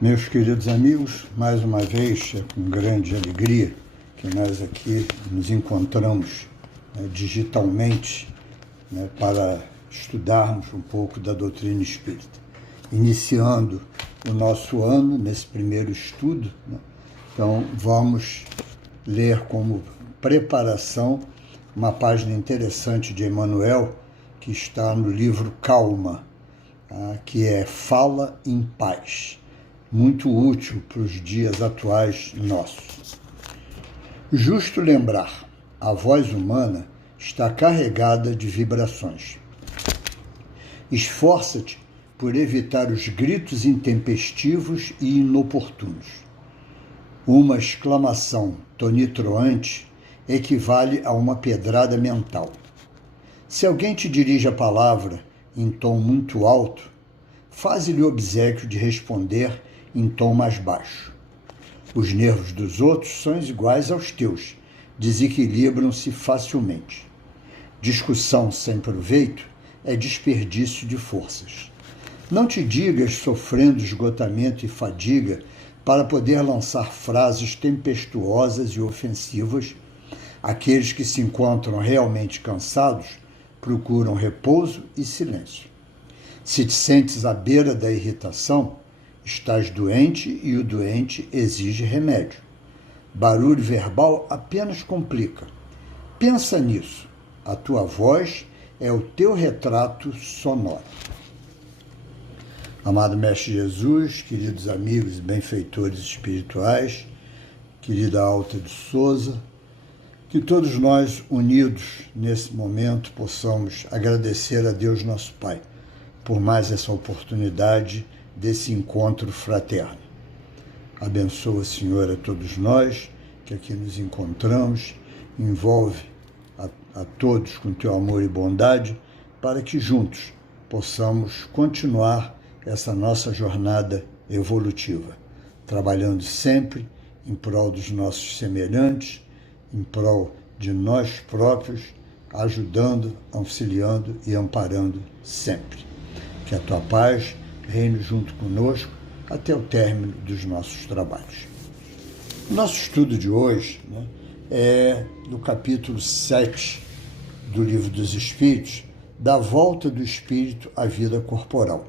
Meus queridos amigos, mais uma vez é com grande alegria que nós aqui nos encontramos digitalmente para estudarmos um pouco da doutrina espírita. Iniciando o nosso ano nesse primeiro estudo, então vamos ler como preparação uma página interessante de Emmanuel que está no livro Calma, que é Fala em Paz. Muito útil para os dias atuais nossos. Justo lembrar, a voz humana está carregada de vibrações. Esforça-te por evitar os gritos intempestivos e inoportunos. Uma exclamação tonitruante equivale a uma pedrada mental. Se alguém te dirige a palavra em tom muito alto, faze-lhe o obséquio de responder em tom mais baixo. Os nervos dos outros são iguais aos teus, desequilibram-se facilmente. Discussão sem proveito é desperdício de forças. Não te digas sofrendo esgotamento e fadiga para poder lançar frases tempestuosas e ofensivas. Aqueles que se encontram realmente cansados procuram repouso e silêncio. Se te sentes à beira da irritação, estás doente e o doente exige remédio. Barulho verbal apenas complica. Pensa nisso. A tua voz é o teu retrato sonoro. Amado Mestre Jesus, queridos amigos e benfeitores espirituais, querida Alta de Souza, que todos nós, unidos nesse momento, possamos agradecer a Deus nosso Pai por mais essa oportunidade desse encontro fraterno. Abençoa, Senhor, a todos nós que aqui nos encontramos, envolve a todos com teu amor e bondade, para que juntos possamos continuar essa nossa jornada evolutiva, trabalhando sempre em prol dos nossos semelhantes, em prol de nós próprios, ajudando, auxiliando e amparando sempre. Que a tua paz reine junto conosco até o término dos nossos trabalhos. O nosso estudo de hoje é do capítulo 7 do Livro dos Espíritos, da volta do espírito à vida corporal.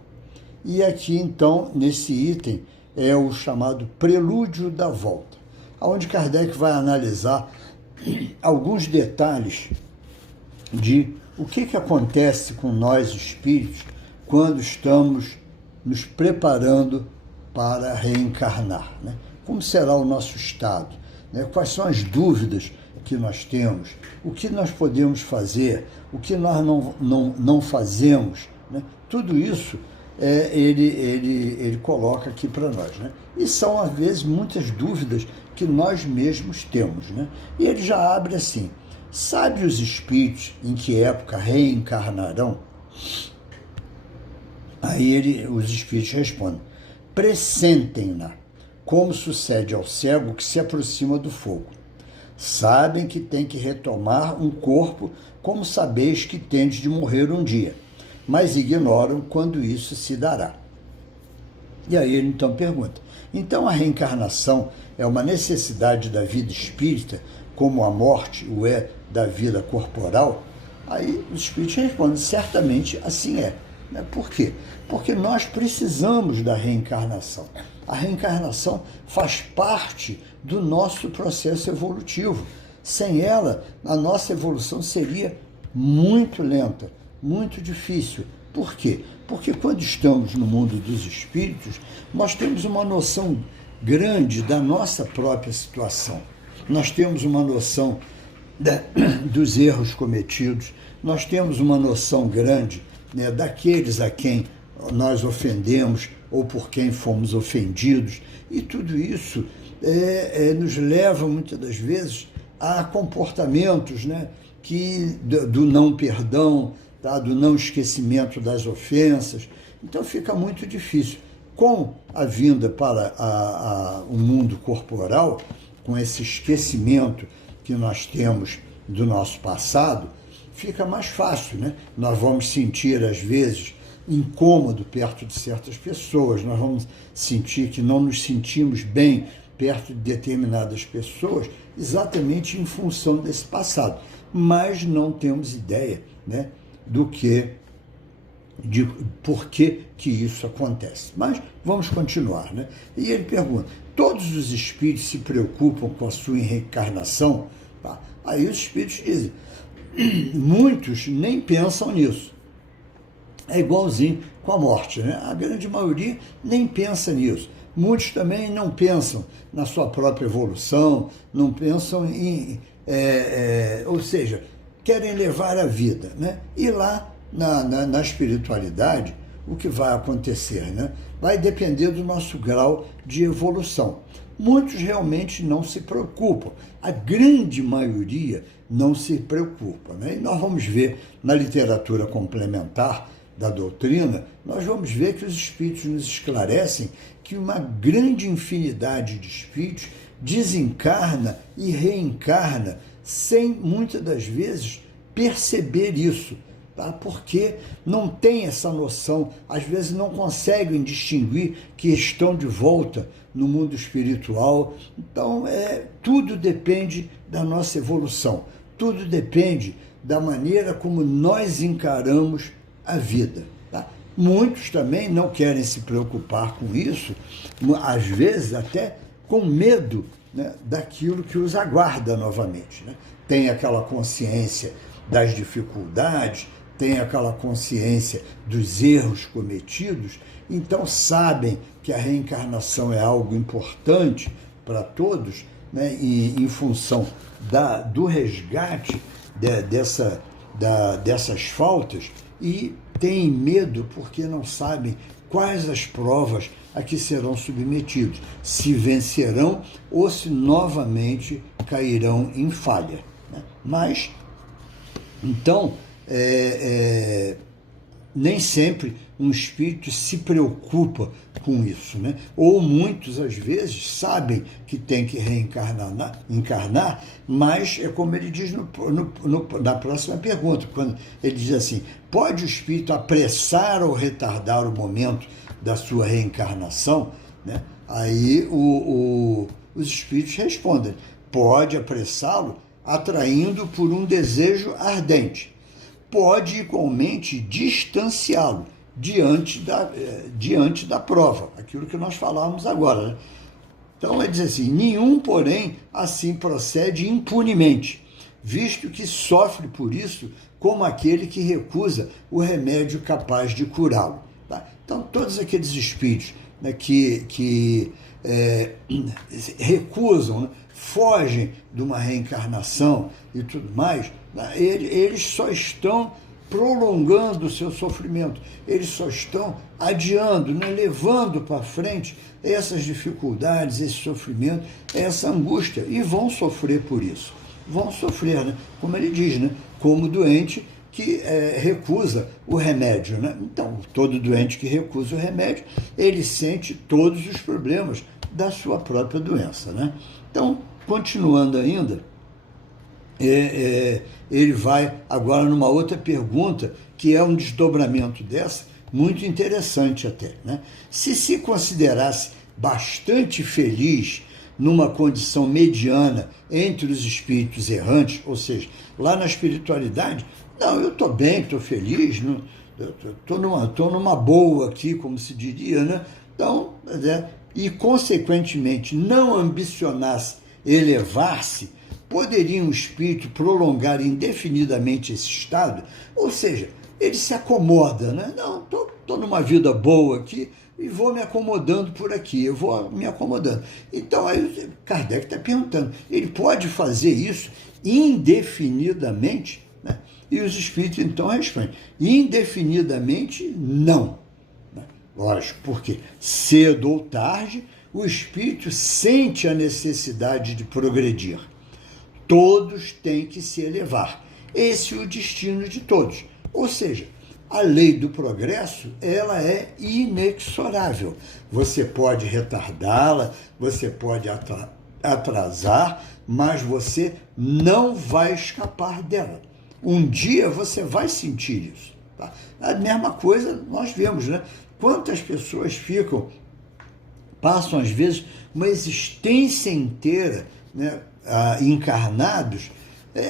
E aqui, então, nesse item, é o chamado prelúdio da volta, onde Kardec vai analisar alguns detalhes de o que acontece com nós espíritos quando estamos nos preparando para reencarnar. Como será o nosso estado? Quais são as dúvidas que nós temos? O que nós podemos fazer? O que nós não fazemos? Tudo isso ele coloca aqui para nós. E são, às vezes, muitas dúvidas que nós mesmos temos. E ele já abre assim: sabe os espíritos em que época reencarnarão? Aí os espíritos respondem: pressentem-na, como sucede ao cego que se aproxima do fogo. Sabem que tem que retomar um corpo, como sabeis que tendes de morrer um dia, mas ignoram quando isso se dará. E aí ele então pergunta: então a reencarnação é uma necessidade da vida espírita, como a morte o é da vida corporal? Aí os espíritos respondem: certamente assim é. Por quê? Porque nós precisamos da reencarnação. A reencarnação faz parte do nosso processo evolutivo. Sem ela, a nossa evolução seria muito lenta, muito difícil. Por quê? Porque quando estamos no mundo dos espíritos, nós temos uma noção grande da nossa própria situação. Nós temos uma noção dos erros cometidos, nós temos uma noção grande daqueles a quem nós ofendemos ou por quem fomos ofendidos, e tudo isso nos leva, muitas das vezes, a comportamentos do não perdão, do não esquecimento das ofensas. Então fica muito difícil. Com a vinda para o mundo corporal, com esse esquecimento que nós temos do nosso passado, fica mais fácil, Nós vamos sentir, às vezes, incômodo perto de certas pessoas, nós vamos sentir que não nos sentimos bem perto de determinadas pessoas, exatamente em função desse passado. Mas não temos ideia, né, de por que isso acontece. Mas vamos continuar, né? E ele pergunta, todos os espíritos se preocupam com a sua reencarnação? Tá? Aí os espíritos dizem, muitos nem pensam nisso. É igualzinho com a morte, né? A grande maioria nem pensa nisso. Muitos também não pensam na sua própria evolução, não pensam ou seja, querem levar a vida, né? E lá na espiritualidade, o que vai acontecer, né? Vai depender do nosso grau de evolução. Muitos realmente não se preocupam, a grande maioria não se preocupa, né? E nós vamos ver na literatura complementar da doutrina, nós vamos ver que os espíritos nos esclarecem que uma grande infinidade de espíritos desencarna e reencarna sem, muitas das vezes, perceber isso, tá? Porque não tem essa noção, às vezes não conseguem distinguir que estão de volta no mundo espiritual. Então, tudo depende da nossa evolução, tudo depende da maneira como nós encaramos a vida. Tá? Muitos também não querem se preocupar com isso, às vezes até com medo, né, daquilo que os aguarda novamente. Né? Tem aquela consciência das dificuldades, tem aquela consciência dos erros cometidos, então sabem que a reencarnação é algo importante para todos, né, e em função do resgate dessas faltas, e têm medo porque não sabem quais as provas a que serão submetidos, se vencerão ou se novamente cairão em falha. Né? Mas, então, nem sempre um espírito se preocupa com isso, né? Ou muitos, às vezes, sabem que tem que encarnar, mas é como ele diz na próxima pergunta, quando ele diz assim, pode o espírito apressar ou retardar o momento da sua reencarnação? Né? Aí os espíritos respondem, pode apressá-lo atraindo por um desejo ardente, pode igualmente distanciá-lo diante da prova, aquilo que nós falávamos agora. Né? Então, ele diz assim, nenhum, porém, assim procede impunemente, visto que sofre por isso como aquele que recusa o remédio capaz de curá-lo. Tá? Então, todos aqueles espíritos, né, que recusam, né, fogem de uma reencarnação e tudo mais, né, eles só estão prolongando o seu sofrimento, eles só estão adiando, né, levando para frente essas dificuldades, esse sofrimento, essa angústia, e vão sofrer por isso. Vão sofrer, né? Como ele diz, né? Como doente que recusa o remédio. Né? Então, todo doente que recusa o remédio, ele sente todos os problemas da sua própria doença. Né? Então, continuando ainda, ele vai agora numa outra pergunta, que é um desdobramento dessa, muito interessante até. Né? Se considerasse bastante feliz numa condição mediana entre os espíritos errantes, ou seja, lá na espiritualidade, não, eu estou bem, estou feliz, estou numa boa aqui, como se diria, né? Então, e consequentemente não ambicionasse elevar-se, poderia um espírito prolongar indefinidamente esse estado? Ou seja, ele se acomoda, né? Não, estou numa vida boa aqui e vou me acomodando por aqui, eu vou me acomodando. Então, aí Kardec está perguntando, ele pode fazer isso indefinidamente? Né? E os espíritos então respondem, indefinidamente não. Né? Lógico, porque cedo ou tarde o espírito sente a necessidade de progredir. Todos têm que se elevar. Esse é o destino de todos. Ou seja, a lei do progresso, ela é inexorável. Você pode retardá-la, você pode atrasar, mas você não vai escapar dela. Um dia você vai sentir isso. Tá? A mesma coisa nós vemos, né? Quantas pessoas passam às vezes uma existência inteira, né, encarnados,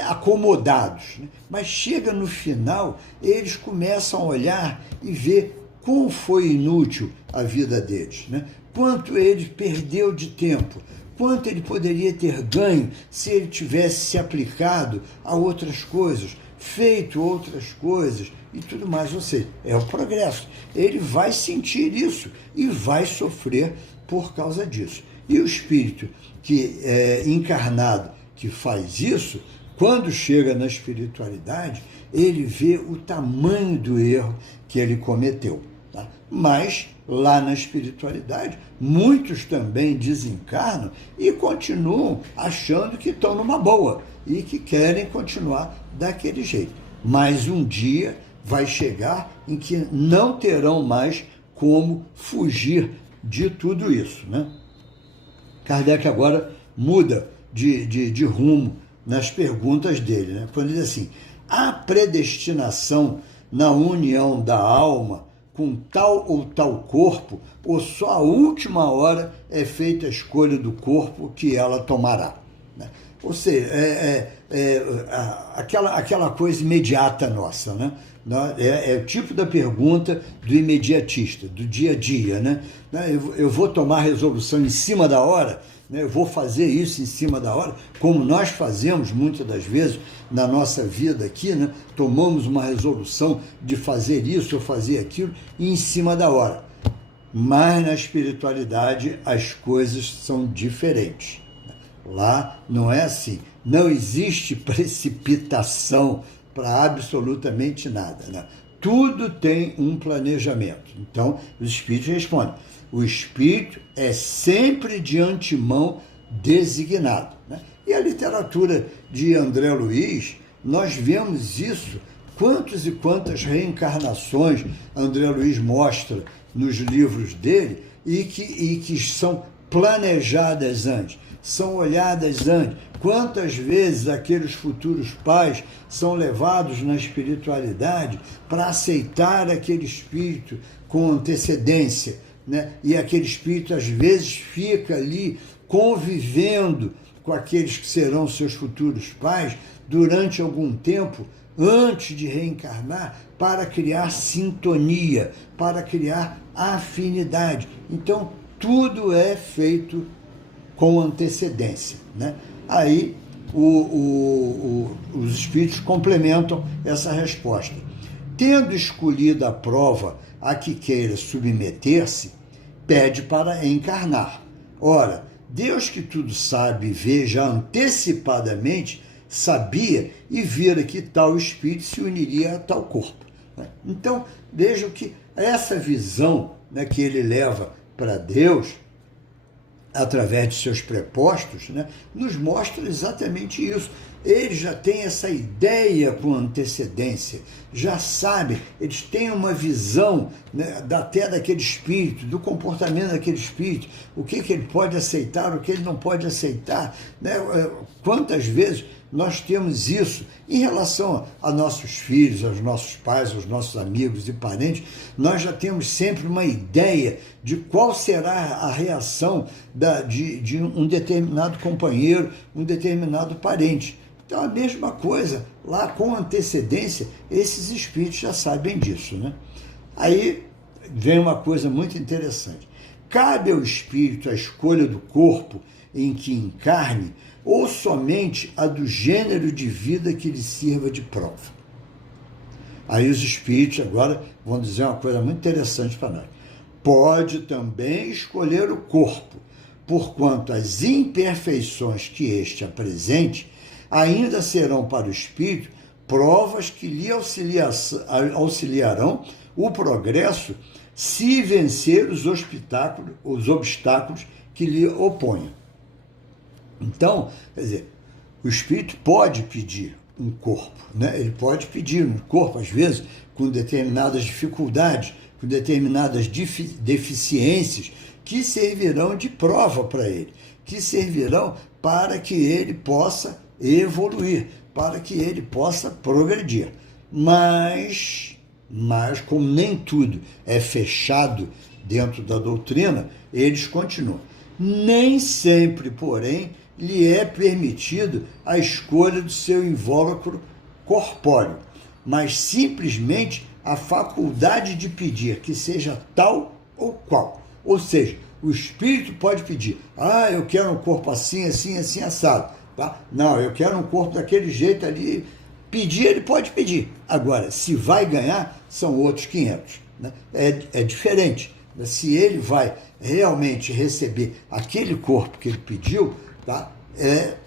acomodados, né? Mas chega no final, eles começam a olhar e ver como foi inútil a vida deles, né? Quanto ele perdeu de tempo, quanto ele poderia ter ganho se ele tivesse se aplicado a outras coisas, feito outras coisas e tudo mais. Ou seja, é o progresso. Ele vai sentir isso e vai sofrer por causa disso. E o espírito que é encarnado, que faz isso, quando chega na espiritualidade, ele vê o tamanho do erro que ele cometeu. Tá? Mas, lá na espiritualidade, muitos também desencarnam e continuam achando que estão numa boa e que querem continuar daquele jeito. Mas um dia vai chegar em que não terão mais como fugir de tudo isso, né? Kardec agora muda de rumo nas perguntas dele, né? Quando ele diz assim: há predestinação na união da alma com tal ou tal corpo, ou só a última hora é feita a escolha do corpo que ela tomará? Né? Ou seja, aquela coisa imediata nossa, né? É o tipo da pergunta do imediatista, do dia a dia, né? Eu vou tomar resolução em cima da hora, né? Eu vou fazer isso em cima da hora, como nós fazemos muitas das vezes na nossa vida aqui, né? Tomamos uma resolução de fazer isso ou fazer aquilo em cima da hora. Mas na espiritualidade as coisas são diferentes. Lá não é assim, não existe precipitação para absolutamente nada, né? Tudo tem um planejamento. Então, os espíritos respondem: o espírito é sempre de antemão designado, né? E a literatura de André Luiz, nós vemos isso, quantas e quantas reencarnações André Luiz mostra nos livros dele e que são planejadas antes, são olhadas antes. Quantas vezes aqueles futuros pais são levados na espiritualidade para aceitar aquele espírito com antecedência, né? E aquele espírito às vezes fica ali convivendo com aqueles que serão seus futuros pais durante algum tempo antes de reencarnar, para criar sintonia, para criar afinidade. Então, tudo é feito com antecedência, né? Aí os espíritos complementam essa resposta. Tendo escolhido a prova a que queira submeter-se, pede para encarnar. Ora, Deus, que tudo sabe e vê já antecipadamente, sabia e vira que tal espírito se uniria a tal corpo. Então, vejam que essa visão, né, que ele leva para Deus, através de seus prepostos, né, nos mostra exatamente isso. Eles já têm essa ideia com antecedência, já sabem, eles têm uma visão, né, até daquele espírito, do comportamento daquele espírito, o que ele pode aceitar, o que ele não pode aceitar, né? Quantas vezes nós temos isso em relação a nossos filhos, aos nossos pais, aos nossos amigos e parentes. Nós já temos sempre uma ideia de qual será a reação de um determinado companheiro, um determinado parente. Então, a mesma coisa, lá com antecedência, esses espíritos já sabem disso, né? Aí vem uma coisa muito interessante. Cabe ao espírito a escolha do corpo em que encarne, ou somente a do gênero de vida que lhe sirva de prova? Aí os espíritos agora vão dizer uma coisa muito interessante para nós. Pode também escolher o corpo, porquanto as imperfeições que este apresente ainda serão para o espírito provas que lhe auxiliarão o progresso, se vencer os obstáculos que lhe oponham. Então, quer dizer, o espírito pode pedir um corpo, né? Ele pode pedir um corpo, às vezes, com determinadas dificuldades, com determinadas deficiências, que servirão de prova para ele, que servirão para que ele possa evoluir, para que ele possa progredir. Mas Mas, como nem tudo é fechado dentro da doutrina, eles continuam. Nem sempre, porém, lhe é permitido a escolha do seu invólucro corpóreo, mas simplesmente a faculdade de pedir que seja tal ou qual. Ou seja, o espírito pode pedir, eu quero um corpo assim, assim, assim, assado. Tá? Não, eu quero um corpo daquele jeito ali. Pedir, ele pode pedir. Agora, se vai ganhar, são outros 500. Né? É diferente. Se ele vai realmente receber aquele corpo que ele pediu, tá?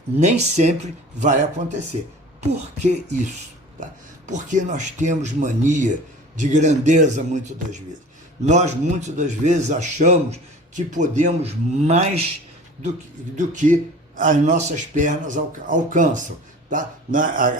Nem sempre vai acontecer. Por que isso? Tá? Porque nós temos mania de grandeza muitas das vezes. Nós muitas das vezes achamos que podemos mais do que as nossas pernas alcançam. Tá?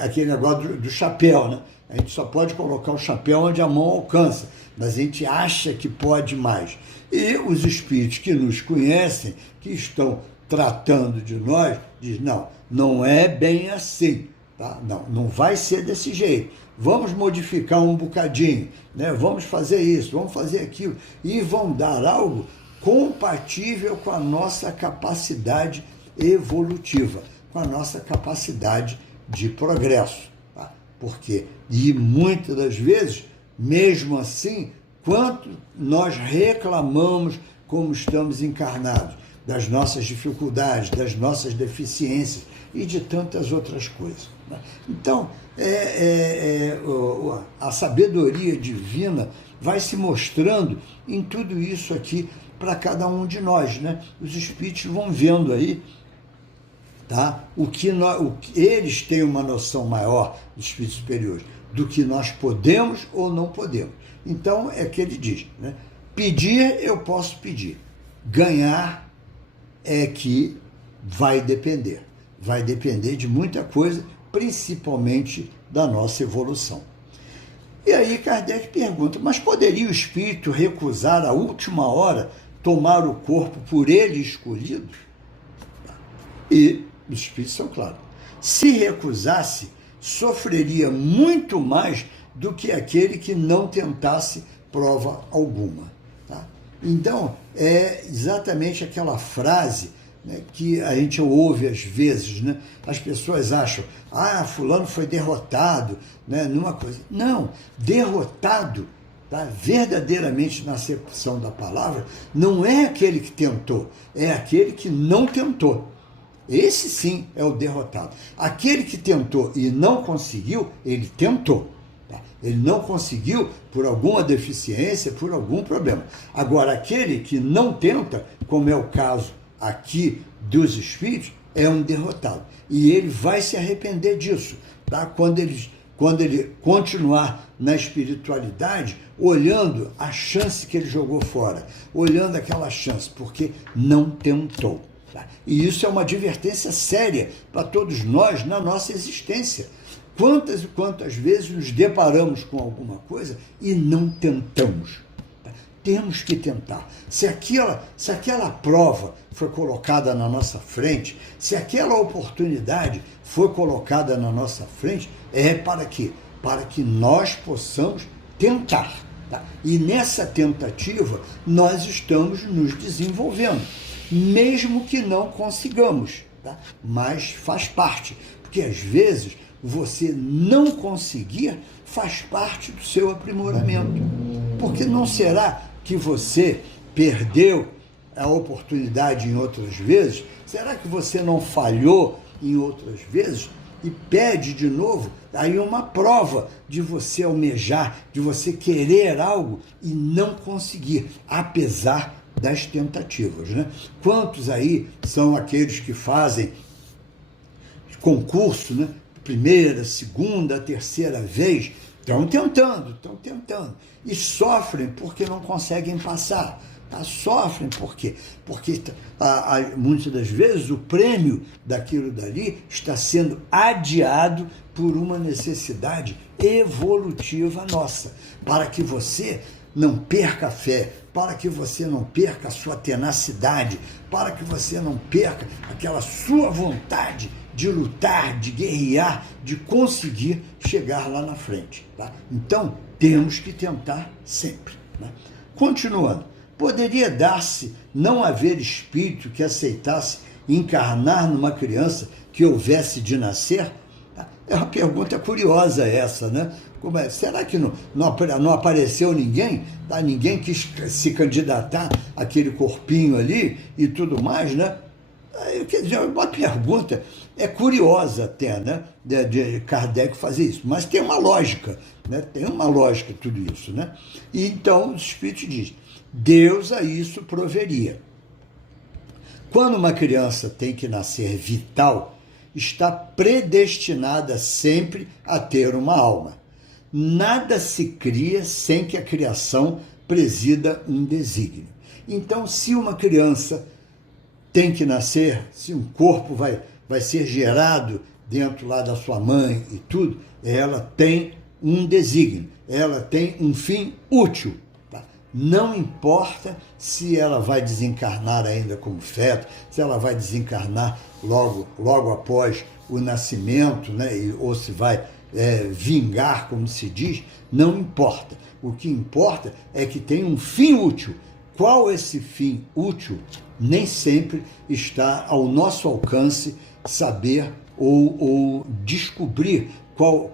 Aquele negócio do chapéu, né? A gente só pode colocar o chapéu onde a mão alcança, mas a gente acha que pode mais. E os espíritos que nos conhecem, que estão tratando de nós, dizem, não é bem assim. Tá? Não vai ser desse jeito. Vamos modificar um bocadinho, né? Vamos fazer isso, vamos fazer aquilo. E vão dar algo compatível com a nossa capacidade evolutiva, com a nossa capacidade de progresso. Tá? Porque, e muitas das vezes, mesmo assim, quanto nós reclamamos como estamos encarnados, das nossas dificuldades, das nossas deficiências e de tantas outras coisas. Né? Então, a sabedoria divina vai se mostrando em tudo isso aqui para cada um de nós. Né? Os espíritos vão vendo aí, tá? Eles têm uma noção maior dos espíritos superiores do que nós podemos ou não podemos. Então, é que ele diz, né? Pedir, eu posso pedir. Ganhar é que vai depender. Vai depender de muita coisa, principalmente da nossa evolução. E aí Kardec pergunta, mas poderia o espírito recusar à última hora tomar o corpo por ele escolhido? E os espíritos são claros. Se recusasse, sofreria muito mais do que aquele que não tentasse prova alguma. Tá? Então, é exatamente aquela frase, né, que a gente ouve às vezes, né? As pessoas acham, fulano foi derrotado, né, numa coisa. Não, derrotado, tá, verdadeiramente na acepção da palavra, não é aquele que tentou, é aquele que não tentou. Esse sim é o derrotado. Aquele que tentou e não conseguiu, ele tentou. Tá? Ele não conseguiu por alguma deficiência, por algum problema. Agora, aquele que não tenta, como é o caso aqui dos espíritos, é um derrotado. E ele vai se arrepender disso, tá? Quando ele continuar na espiritualidade, olhando a chance que ele jogou fora, olhando aquela chance, porque não tentou. Tá? E isso é uma advertência séria para todos nós na nossa existência. Quantas e quantas vezes nos deparamos com alguma coisa e não tentamos? Tá? Temos que tentar. Se aquela prova foi colocada na nossa frente, se aquela oportunidade foi colocada na nossa frente, é para quê? Para que nós possamos tentar. Tá? E nessa tentativa, nós estamos nos desenvolvendo, mesmo que não consigamos, tá? Mas faz parte, porque às vezes você não conseguir faz parte do seu aprimoramento, porque não será que você perdeu a oportunidade em outras vezes? Será que você não falhou em outras vezes e pede de novo? Aí uma prova de você almejar, de você querer algo e não conseguir, apesar das tentativas, né? Quantos aí são aqueles que fazem concurso, né? Primeira, segunda, terceira vez, estão tentando, e sofrem porque não conseguem passar. Tá? Sofrem por quê? Porque muitas das vezes o prêmio daquilo dali está sendo adiado por uma necessidade evolutiva nossa, para que você não perca a fé, para que você não perca a sua tenacidade, para que você não perca aquela sua vontade de lutar, de guerrear, de conseguir chegar lá na frente. Tá? Então, temos que tentar sempre. Né? Continuando, poderia dar-se não haver espírito que aceitasse encarnar numa criança que houvesse de nascer? É uma pergunta curiosa essa, né? Como é? Será que não apareceu ninguém? Tá? Ninguém quis se candidatar àquele corpinho ali e tudo mais, né? Quer dizer, uma pergunta é curiosa até, né? De Kardec fazer isso, mas tem uma lógica, né? Tem uma lógica tudo isso, né? E então o Espírito diz, Deus a isso proveria. Quando uma criança tem que nascer vital, está predestinada sempre a ter uma alma. Nada se cria sem que a criação presida um desígnio. Então, se uma criança tem que nascer, se um corpo vai ser gerado dentro lá da sua mãe e tudo, ela tem um desígnio, ela tem um fim útil. Tá? Não importa se ela vai desencarnar ainda como feto, se ela vai desencarnar logo após o nascimento, né? Ou se vai vingar, como se diz, não importa. O que importa é que tem um fim útil. Qual esse fim útil? Nem sempre está ao nosso alcance saber ou descobrir qual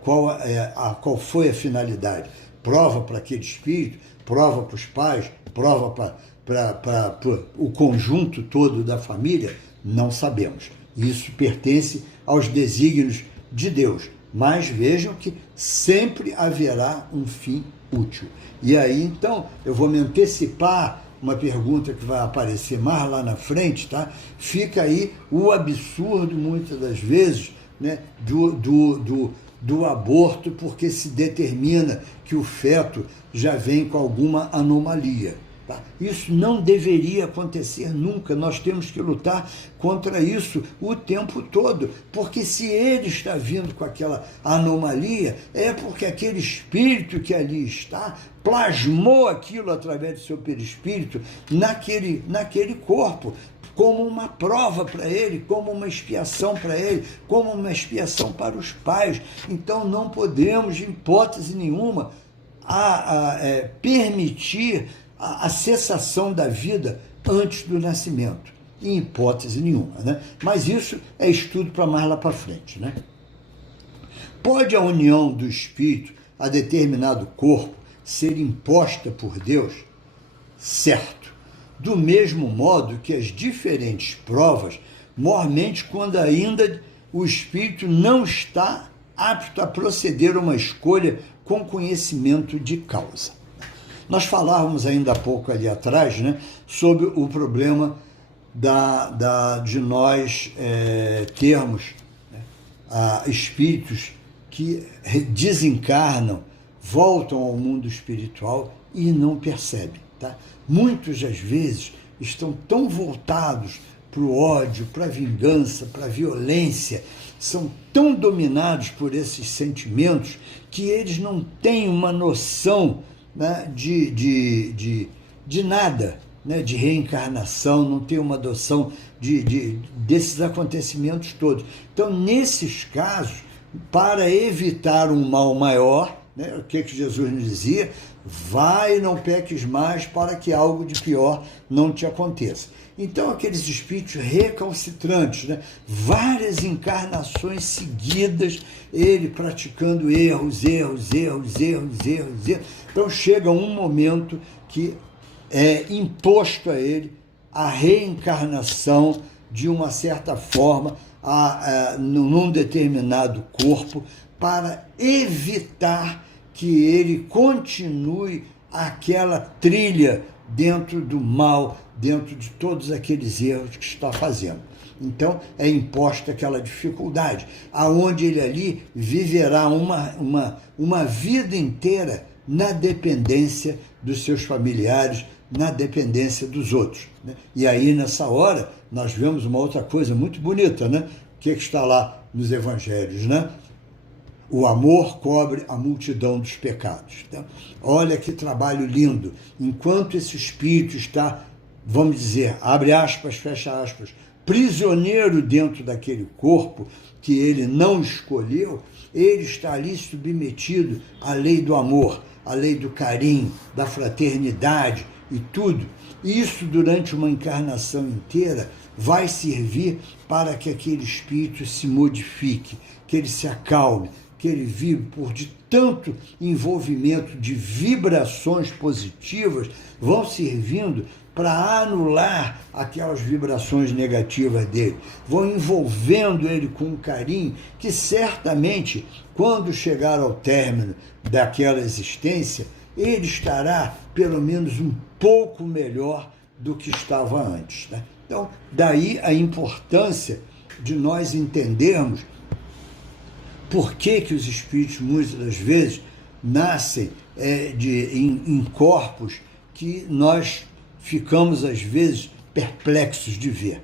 foi a finalidade. Prova para aquele espírito, prova para os pais, prova para o conjunto todo da família? Não sabemos. Isso pertence aos desígnios de Deus. Mas vejam que sempre haverá um fim útil. E aí, então, eu vou me antecipar uma pergunta que vai aparecer mais lá na frente, tá? Fica aí o absurdo, muitas das vezes, né, do aborto, porque se determina que o feto já vem com alguma anomalia. Tá? Isso não deveria acontecer nunca, nós temos que lutar contra isso o tempo todo, porque se ele está vindo com aquela anomalia, é porque aquele espírito que ali está plasmou aquilo através do seu perispírito naquele corpo, como uma prova para ele, como uma expiação para ele, como uma expiação para os pais. Então não podemos, de hipótese nenhuma, permitir a cessação da vida antes do nascimento, em hipótese nenhuma, né? Mas isso é estudo para mais lá para frente, né? Pode a união do espírito a determinado corpo ser imposta por Deus? Certo. Do mesmo modo que as diferentes provas, mormente quando ainda o espírito não está apto a proceder a uma escolha com conhecimento de causa. Nós falávamos ainda há pouco ali atrás, né, sobre o problema de nós termos, né, espíritos que desencarnam, voltam ao mundo espiritual e não percebem. Tá? Muitas das vezes estão tão voltados para o ódio, para a vingança, para a violência, são tão dominados por esses sentimentos que eles não têm uma noção, né, de nada, né, de reencarnação, não tem uma noção desses acontecimentos todos. Então, nesses casos, para evitar um mal maior, né, o que Jesus nos dizia? Vai e não peques mais para que algo de pior não te aconteça. Então, aqueles espíritos recalcitrantes, né, várias encarnações seguidas, ele praticando erros. Então, chega um momento que é imposto a ele a reencarnação de uma certa forma num determinado corpo para evitar que ele continue aquela trilha dentro do mal, dentro de todos aqueles erros que está fazendo. Então, é imposta aquela dificuldade, aonde ele ali viverá uma vida inteira na dependência dos seus familiares, na dependência dos outros. Né? E aí, nessa hora, nós vemos uma outra coisa muito bonita, né? O que está lá nos evangelhos, né? O amor cobre a multidão dos pecados. Tá? Olha que trabalho lindo. Enquanto esse espírito está, vamos dizer, abre aspas, fecha aspas, prisioneiro dentro daquele corpo que ele não escolheu, ele está ali submetido à lei do amor, à lei do carinho, da fraternidade e tudo. Isso, durante uma encarnação inteira, vai servir para que aquele espírito se modifique, que ele se acalme, que ele vibre por de tanto envolvimento de vibrações positivas, vão servindo para anular aquelas vibrações negativas dele, vão envolvendo ele com um carinho que certamente, quando chegar ao término daquela existência, ele estará pelo menos um pouco melhor do que estava antes, né? Então, daí a importância de nós entendermos por que os espíritos, muitas das vezes, nascem em corpos que nós ficamos, às vezes, perplexos de ver.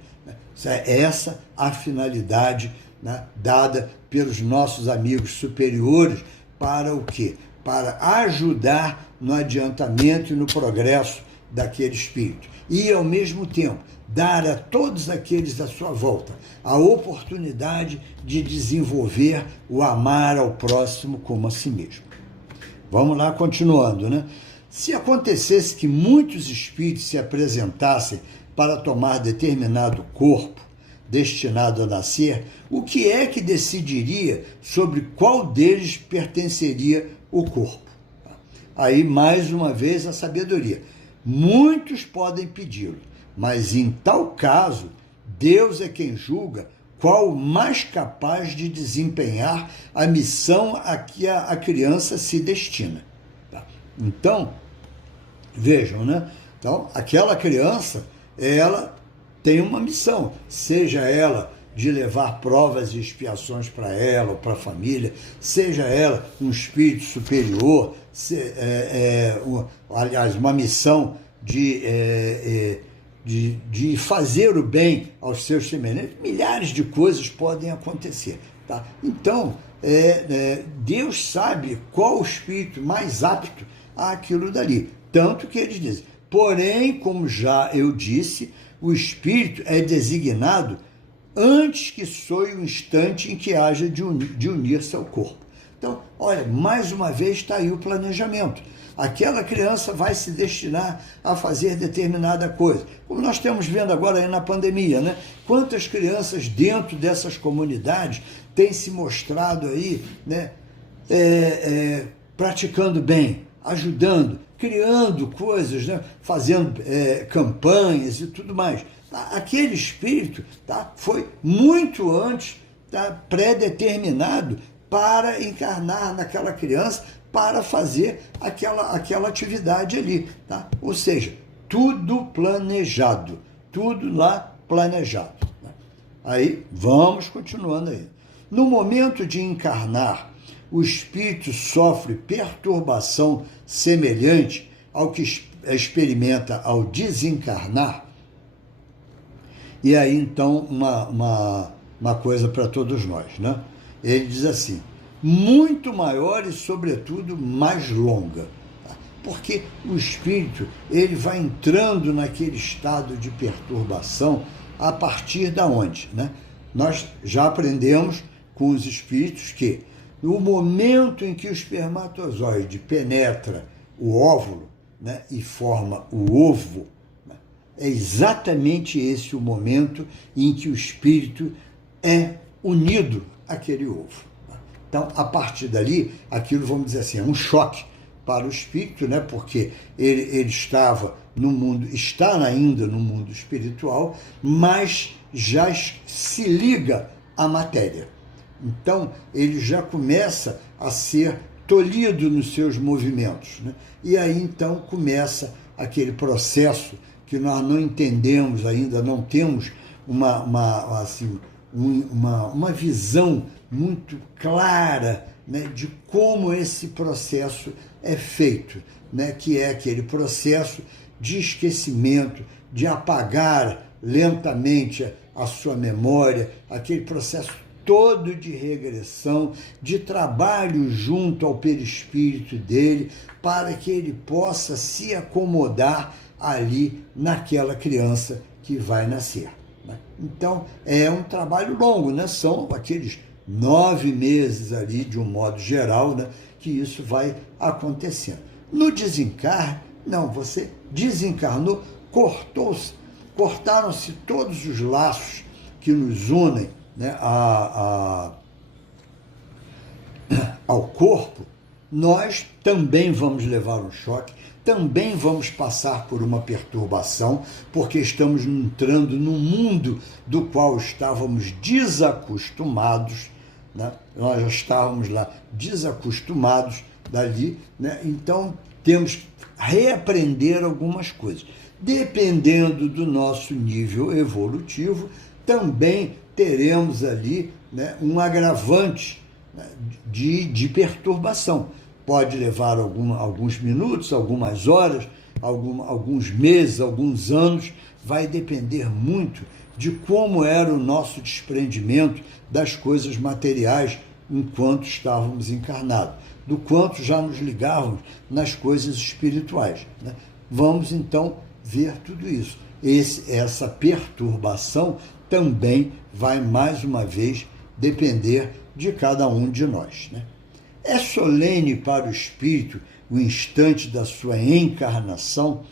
Essa a finalidade, né, dada pelos nossos amigos superiores para o quê? Para ajudar no adiantamento e no progresso daquele espírito. E, ao mesmo tempo, dar a todos aqueles à sua volta a oportunidade de desenvolver o amar ao próximo como a si mesmo. Vamos lá, continuando, né? Se acontecesse que muitos espíritos se apresentassem para tomar determinado corpo destinado a nascer, o que é que decidiria sobre qual deles pertenceria o corpo? Aí, mais uma vez, a sabedoria. Muitos podem pedi-lo, mas em tal caso, Deus é quem julga qual o mais capaz de desempenhar a missão a que a criança se destina. Então, vejam, né? Então, aquela criança, ela tem uma missão, seja ela de levar provas e expiações para ela ou para a família, seja ela um espírito superior, aliás, uma missão de fazer o bem aos seus semelhantes. Milhares de coisas podem acontecer. Tá? Então, Deus sabe qual o espírito mais apto àquilo dali. Tanto que eles dizem, porém, como já eu disse, o espírito é designado antes que soe o instante em que haja de unir-se ao corpo. Então, olha, mais uma vez está aí o planejamento. Aquela criança vai se destinar a fazer determinada coisa. Como nós estamos vendo agora aí na pandemia, né? Quantas crianças dentro dessas comunidades têm se mostrado aí, né, praticando bem, ajudando, criando coisas, né, fazendo campanhas e tudo mais. Aquele espírito, tá, foi muito antes, tá, pré-determinado para encarnar naquela criança, para fazer aquela atividade ali. Tá? Ou seja, tudo planejado, tudo lá planejado. Né? Aí, vamos continuando aí. No momento de encarnar, o espírito sofre perturbação semelhante ao que experimenta ao desencarnar. E aí, então, uma coisa para todos nós, né? Ele diz assim, muito maior e, sobretudo, mais longa. Porque o espírito, ele vai entrando naquele estado de perturbação a partir da onde, né? Nós já aprendemos com os espíritos que no momento em que o espermatozoide penetra o óvulo, né, e forma o ovo, né, é exatamente esse o momento em que o espírito é unido àquele ovo. Então, a partir dali, aquilo, vamos dizer assim, é um choque para o espírito, né, porque ele estava no mundo, está ainda no mundo espiritual, mas já se liga à matéria. Então, ele já começa a ser tolhido nos seus movimentos, né? E aí, então, começa aquele processo que nós não entendemos ainda, não temos uma visão muito clara, né, de como esse processo é feito, né, que é aquele processo de esquecimento, de apagar lentamente a sua memória, aquele processo todo de regressão, de trabalho junto ao perispírito dele, para que ele possa se acomodar ali naquela criança que vai nascer. né? Então, é um trabalho longo, né? São aqueles 9 meses ali, de um modo geral, né, que isso vai acontecendo. No desencarne, não, você desencarnou, cortaram-se todos os laços que nos unem, né, ao corpo, nós também vamos levar um choque, também vamos passar por uma perturbação, porque estamos entrando num mundo do qual estávamos desacostumados, né? Nós já estávamos lá desacostumados dali, né? Então temos que reaprender algumas coisas. Dependendo do nosso nível evolutivo, também teremos ali, né, um agravante, né, de perturbação. Pode levar alguns minutos, algumas horas, alguns meses, alguns anos, vai depender muito de como era o nosso desprendimento das coisas materiais enquanto estávamos encarnados, do quanto já nos ligávamos nas coisas espirituais, né? Vamos, então, ver tudo isso. Essa perturbação também vai, mais uma vez, depender de cada um de nós, né? É solene para o espírito o instante da sua encarnação?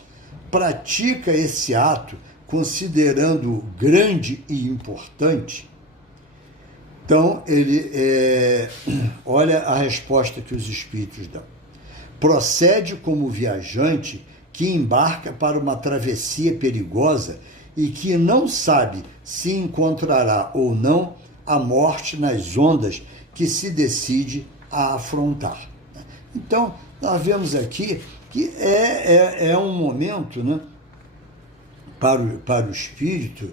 Pratica esse ato considerando-o grande e importante? Então, olha a resposta que os espíritos dão. Procede como viajante que embarca para uma travessia perigosa e que não sabe se encontrará ou não a morte nas ondas que se decide a afrontar. Então, nós vemos aqui que é um momento, né, para o espírito,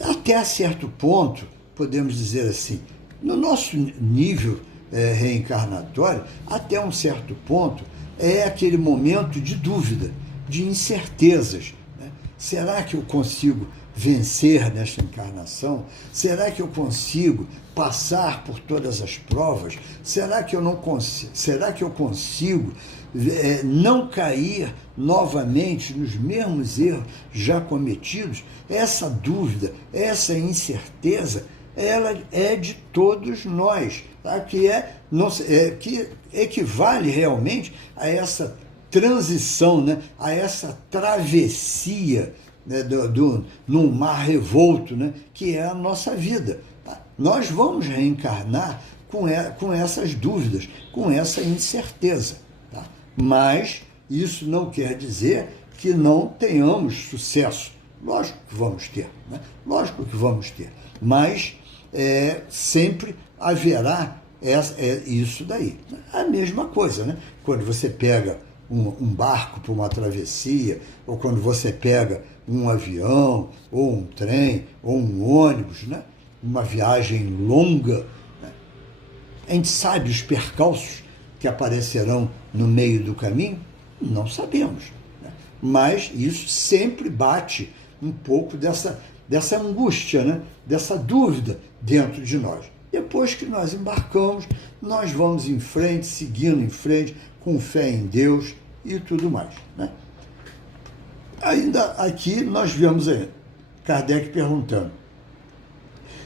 até certo ponto, podemos dizer assim, no nosso nível reencarnatório, até um certo ponto, é aquele momento de dúvida, de incertezas, né? Será que eu consigo vencer nesta encarnação? Será que eu consigo passar por todas as provas? Será que eu não consigo? Será que eu consigo não cair novamente nos mesmos erros já cometidos? Essa dúvida, essa incerteza, ela é de todos nós, tá? Que equivale realmente a essa transição, né? A essa travessia, né, num mar revolto, né, que é a nossa vida. Tá? Nós vamos reencarnar com essas dúvidas, com essa incerteza. Tá? Mas isso não quer dizer que não tenhamos sucesso. Lógico que vamos ter, né? Lógico que vamos ter. Mas sempre haverá isso daí. A mesma coisa, né? Quando você pega um barco para uma travessia, ou quando você pega um avião, ou um trem, ou um ônibus, né? Uma viagem longa, né? A gente sabe os percalços que aparecerão no meio do caminho? Não sabemos, né? Mas isso sempre bate um pouco dessa angústia, né? Dessa dúvida dentro de nós. Depois que nós embarcamos, nós vamos em frente, seguindo em frente, com fé em Deus e tudo mais, né? Ainda aqui nós vemos Kardec perguntando: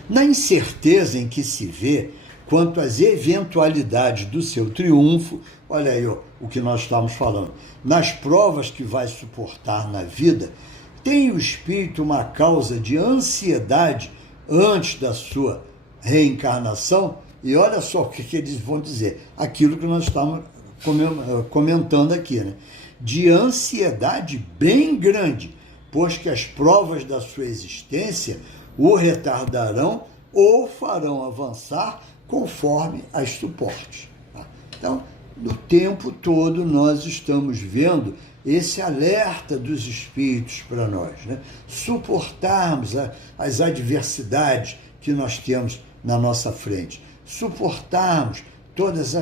na incerteza em que se vê quanto às eventualidades do seu triunfo, olha aí o que nós estamos falando, nas provas que vai suportar na vida, tem o espírito uma causa de ansiedade antes da sua reencarnação? E olha só o que eles vão dizer, aquilo que nós estamos comentando aqui, né? De ansiedade bem grande, pois que as provas da sua existência o retardarão ou farão avançar conforme as suportes. Tá? Então, no tempo todo nós estamos vendo esse alerta dos espíritos para nós, né? Suportarmos as adversidades que nós temos na nossa frente, suportarmos todos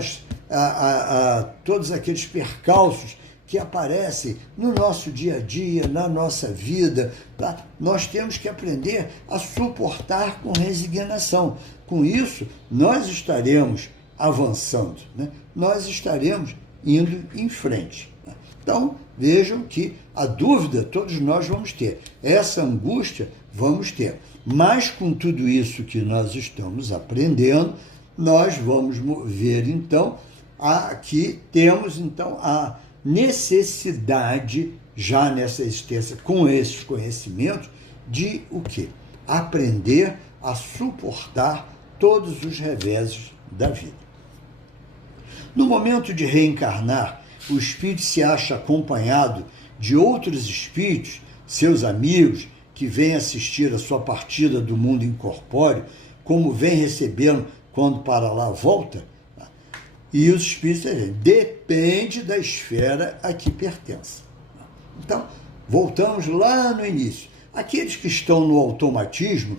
aqueles percalços que aparecem no nosso dia a dia, na nossa vida, tá? Nós temos que aprender a suportar com resignação. Com isso, nós estaremos avançando, né? Nós estaremos indo em frente. Tá? Então, vejam que a dúvida todos nós vamos ter, essa angústia vamos ter. Mas com tudo isso que nós estamos aprendendo, nós vamos ver então que temos então a necessidade, já nessa existência, com esses conhecimentos, de o quê? Aprender a suportar todos os reveses da vida. No momento de reencarnar, o espírito se acha acompanhado de outros espíritos, seus amigos, que vêm assistir a sua partida do mundo incorpóreo, como vem recebendo quando para lá volta. E os espíritos depende da esfera a que pertence. Então, voltamos lá no início. Aqueles que estão no automatismo,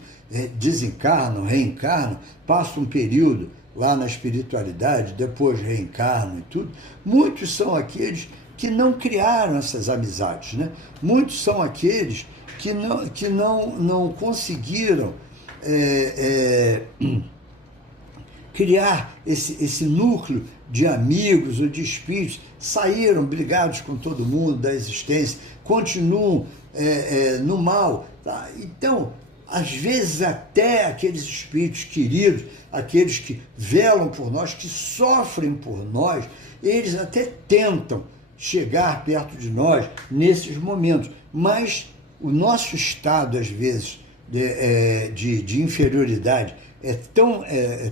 desencarnam, reencarnam, passam um período lá na espiritualidade, depois reencarnam e tudo, muitos são aqueles que não criaram essas amizades, né? Muitos são aqueles que não conseguiram criar esse núcleo de amigos ou de espíritos, saíram brigados com todo mundo da existência, continuam no mal. Tá? Então, às vezes até aqueles espíritos queridos, aqueles que velam por nós, que sofrem por nós, eles até tentam chegar perto de nós nesses momentos, mas o nosso estado, às vezes, de inferioridade é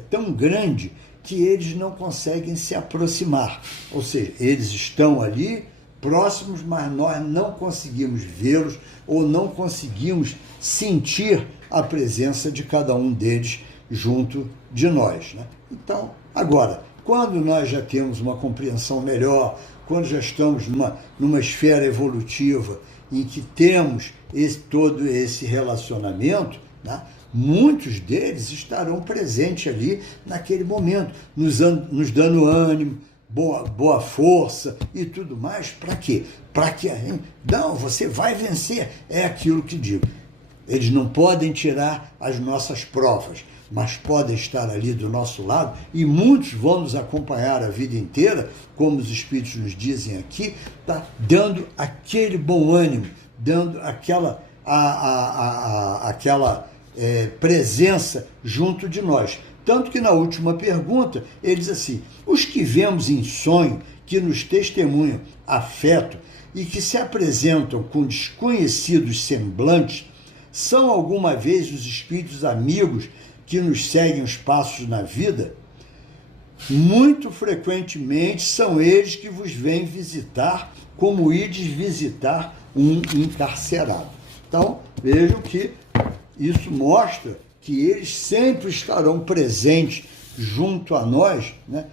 tão grande que eles não conseguem se aproximar. Ou seja, eles estão ali próximos, mas nós não conseguimos vê-los ou não conseguimos sentir a presença de cada um deles junto de nós, né? Então, agora, quando nós já temos uma compreensão melhor, quando já estamos numa esfera evolutiva em que temos todo esse relacionamento, né, muitos deles estarão presentes ali naquele momento, nos dando ânimo, boa força e tudo mais. Para quê? Para que a gente... Não, você vai vencer. É aquilo que digo. Eles não podem tirar as nossas provas, mas podem estar ali do nosso lado, e muitos vão nos acompanhar a vida inteira, como os espíritos nos dizem aqui, tá? Dando aquele bom ânimo, dando aquela presença junto de nós. Tanto que na última pergunta, ele diz assim: os que vemos em sonho, que nos testemunham afeto e que se apresentam com desconhecidos semblantes, são alguma vez os espíritos amigos que nos seguem os passos na vida? Muito frequentemente são eles que vos vêm visitar, como ides visitar um encarcerado. Então, vejam que isso mostra que eles sempre estarão presentes junto a nós, né,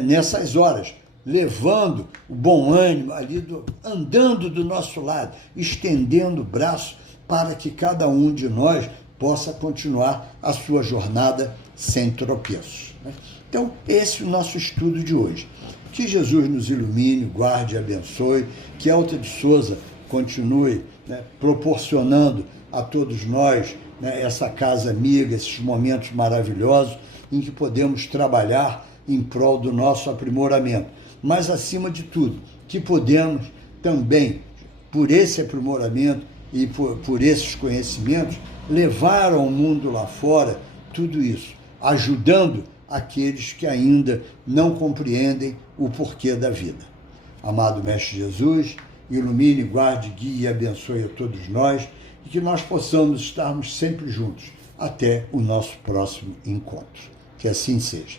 nessas horas, levando o bom ânimo ali, andando do nosso lado, estendendo o braço para que cada um de nós possa continuar a sua jornada sem tropeços, né? Então, esse é o nosso estudo de hoje. Que Jesus nos ilumine, guarde e abençoe, que Alta de Souza continue, né, proporcionando a todos nós, né, essa casa amiga, esses momentos maravilhosos em que podemos trabalhar em prol do nosso aprimoramento. Mas, acima de tudo, que podemos também, por esse aprimoramento e por esses conhecimentos, levar ao mundo lá fora tudo isso, ajudando aqueles que ainda não compreendem o porquê da vida. Amado Mestre Jesus, ilumine, guarde, guie e abençoe a todos nós, e que nós possamos estarmos sempre juntos até o nosso próximo encontro. Que assim seja.